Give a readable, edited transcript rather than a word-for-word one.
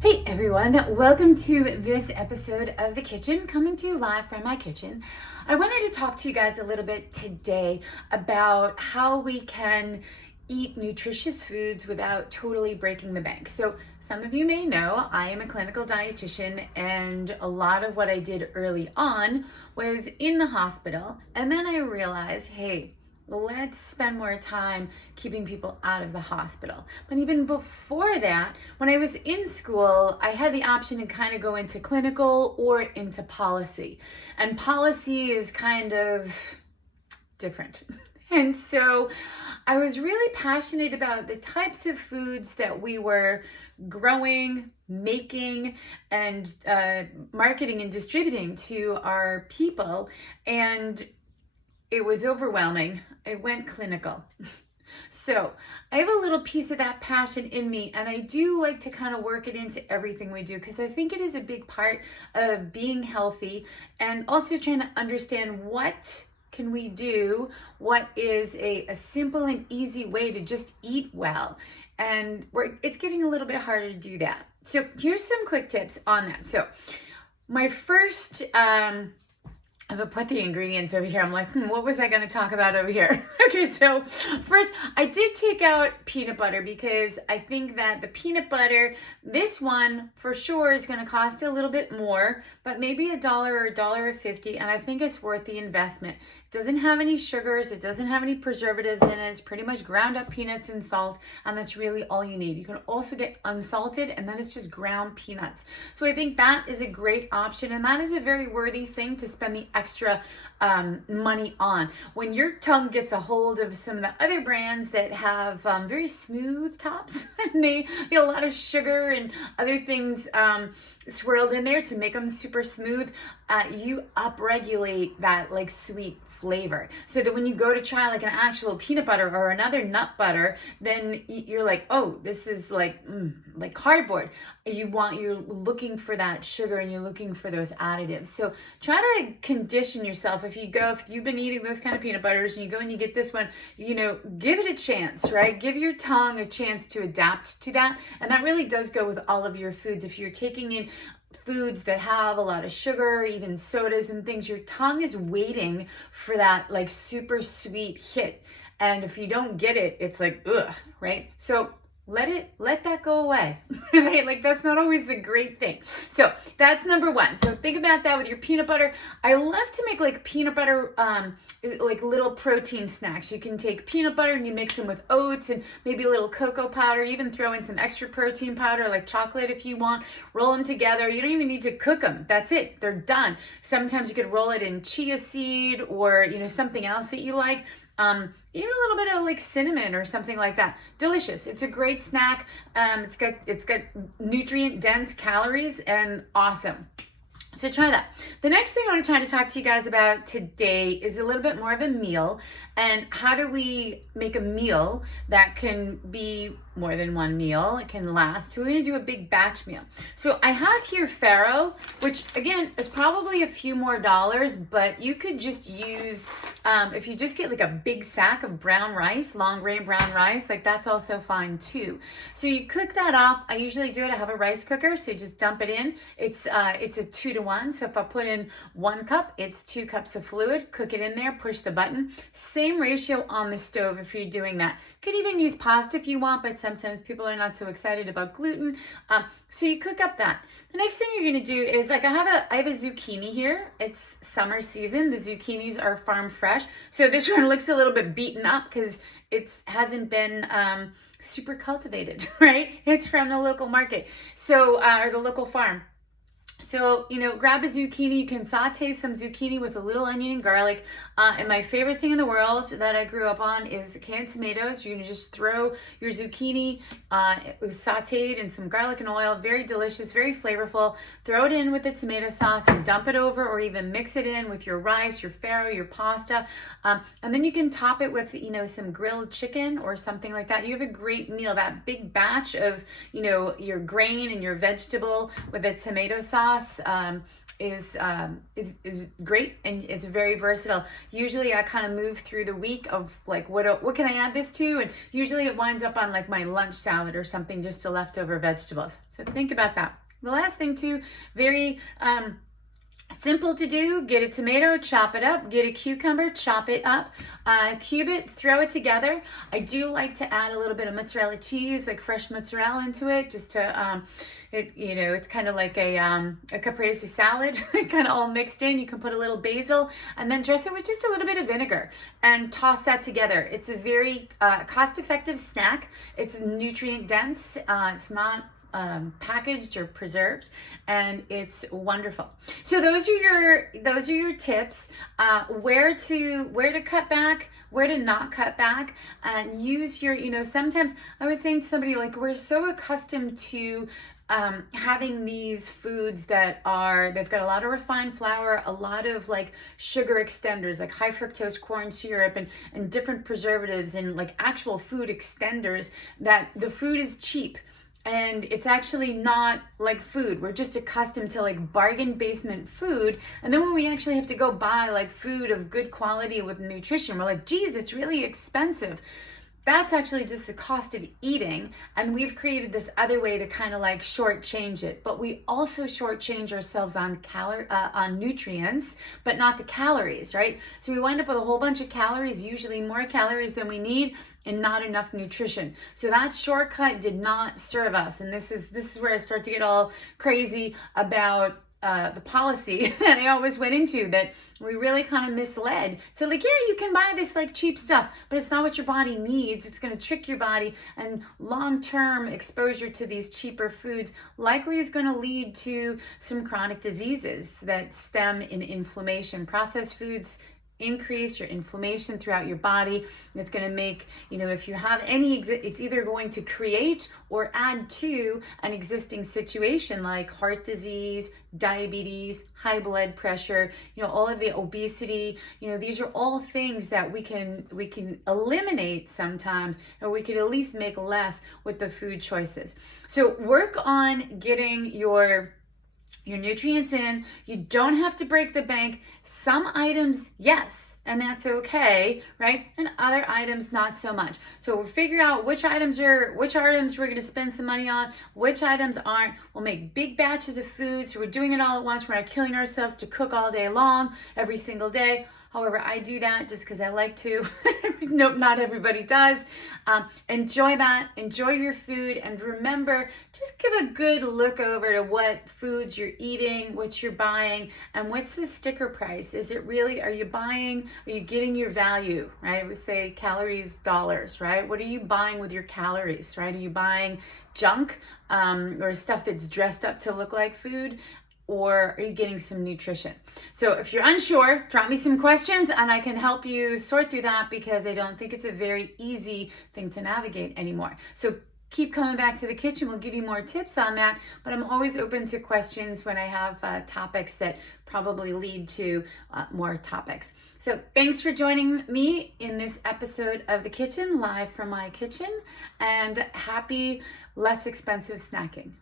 Hey everyone, welcome to this episode of The Kitchen, coming to you live from my kitchen. I wanted to talk to you guys a little bit today about how we can eat nutritious foods without totally breaking the bank. So some of you may know I am a clinical dietitian, and a lot of what I did early on was in the hospital, and then I realized, hey, let's spend more time keeping people out of the hospital. But even before that, when I was in school, I had the option to kind of go into clinical or into policy. And policy is kind of different. And so I was really passionate about the types of foods that we were growing, making, and marketing and distributing to our people. And it was overwhelming. I went clinical. So I have a little piece of that passion in me, and I do like to kind of work it into everything we do, because I think it is a big part of being healthy, and also trying to understand what can we do, what is a simple and easy way to just eat well. And it's getting a little bit harder to do that. So here's some quick tips on that. So my first, if I put the ingredients over here, I'm like, what was I going to talk about over here? Okay, so first, I did take out peanut butter, because I think that the peanut butter, this one for sure is going to cost a little bit more, but maybe $1 or $1.50, and I think it's worth the investment. It doesn't have any sugars, it doesn't have any preservatives in it. It's pretty much ground up peanuts and salt, and that's really all you need. You can also get unsalted, and then it's just ground peanuts. So I think that is a great option, and that is a very worthy thing to spend the extra money on. When your tongue gets a hold of some of the other brands that have very smooth tops, and they get a lot of sugar and other things swirled in there to make them super smooth, you upregulate that like sweet flavor, so that when you go to try like an actual peanut butter or another nut butter, then you're like, oh, this is like cardboard. You're looking for that sugar, and you're looking for those additives. So try to condition yourself. If you've been eating those kind of peanut butters and you go and you get this one, give it a chance, right? Give your tongue a chance to adapt to that. And that really does go with all of your foods. If you're taking in foods that have a lot of sugar, even sodas and things, your tongue is waiting for that like super sweet hit. And if you don't get it, it's like, ugh, right? So let that go away, right? Like that's not always a great thing. So that's number one. So think about that with your peanut butter. I love to make like peanut butter, like little protein snacks. You can take peanut butter and you mix them with oats and maybe a little cocoa powder, even throw in some extra protein powder like chocolate if you want, roll them together. You don't even need to cook them. That's it. They're done. Sometimes you could roll it in chia seed or, something else that you like. Even a little bit of like cinnamon or something like that. Delicious. It's a great snack. It's got nutrient dense calories and awesome. So try that. The next thing I want to try to talk to you guys about today is a little bit more of a meal, and how do we make a meal that can be more than one meal, it can last. So we're going to do a big batch meal. So I have here farro, which again is probably a few more dollars, but you could just use, if you just get like a big sack of brown rice, long grain brown rice, like that's also fine too. So you cook that off. I usually do it, I have a rice cooker, so you just dump it in. It's a 2-to-1. So if I put in 1 cup, it's 2 cups of fluid, cook it in there, push the button. Same ratio on the stove if you're doing that. Could even use pasta if you want, but sometimes people are not so excited about gluten. So you cook up that. The next thing you're gonna do is like I have a zucchini here. It's summer season. The zucchinis are farm fresh. So this one looks a little bit beaten up because it hasn't been super cultivated, right? It's from the local market, so or the local farm. So, grab a zucchini. You can saute some zucchini with a little onion and garlic. And my favorite thing in the world that I grew up on is canned tomatoes. You're going to just throw your zucchini sauteed in some garlic and oil. Very delicious, very flavorful. Throw it in with the tomato sauce and dump it over, or even mix it in with your rice, your farro, your pasta. And then you can top it with, some grilled chicken or something like that. You have a great meal. That big batch of, your grain and your vegetable with a tomato sauce is great, and it's very versatile. Usually I kind of move through the week of like what can I add this to, and usually it winds up on like my lunch salad or something, just the leftover vegetables. So think about that. The last thing too, very simple to do, get a tomato, chop it up, get a cucumber, chop it up, cube it, throw it together. I do like to add a little bit of mozzarella cheese, like fresh mozzarella into it, just to, it's kind of like a caprese salad, kind of all mixed in. You can put a little basil and then dress it with just a little bit of vinegar and toss that together. It's a very cost-effective snack. It's nutrient dense. It's not packaged or preserved, and it's wonderful. So those are your tips, where to cut back, where to not cut back, and use your, sometimes I was saying to somebody, like, we're so accustomed to having these foods that they've got a lot of refined flour, a lot of like sugar extenders, like high fructose corn syrup and different preservatives and like actual food extenders, that the food is cheap. And it's actually not like food. We're just accustomed to like bargain basement food. And then when we actually have to go buy like food of good quality with nutrition, we're like, geez, it's really expensive. That's actually just the cost of eating. And we've created this other way to kind of like shortchange it. But we also shortchange ourselves on nutrients, but not the calories, right? So we wind up with a whole bunch of calories, usually more calories than we need, and not enough nutrition. So that shortcut did not serve us. And this is where I start to get all crazy about the policy that I always went into, that we really kind of misled. So like, yeah, you can buy this like cheap stuff, but it's not what your body needs. It's going to trick your body, and long-term exposure to these cheaper foods likely is going to lead to some chronic diseases that stem in inflammation. Processed foods increase your inflammation throughout your body. It's going to make, if you have it's either going to create or add to an existing situation like heart disease, diabetes, high blood pressure, all of the obesity. These are all things that we can eliminate sometimes, or we could at least make less with the food choices. So work on getting your nutrients in. You don't have to break the bank. Some items, yes, and that's okay, right? And other items, not so much. So we'll figure out which items we're going to spend some money on, which items aren't. We'll make big batches of food, so we're doing it all at once. We're not killing ourselves to cook all day long, every single day. However, I do that just because I like to. Nope, not everybody does. Enjoy that. Enjoy your food. And remember, just give a good look over to what foods you're eating, what you're buying, and what's the sticker price. Is it really, are you getting your value, right? We say calories, dollars, right? What are you buying with your calories, right? Are you buying junk or stuff that's dressed up to look like food? Or are you getting some nutrition? So if you're unsure, drop me some questions and I can help you sort through that, because I don't think it's a very easy thing to navigate anymore. So keep coming back to the kitchen. We'll give you more tips on that, but I'm always open to questions when I have topics that probably lead to more topics. So thanks for joining me in this episode of The Kitchen, live from my kitchen, and happy, less expensive snacking.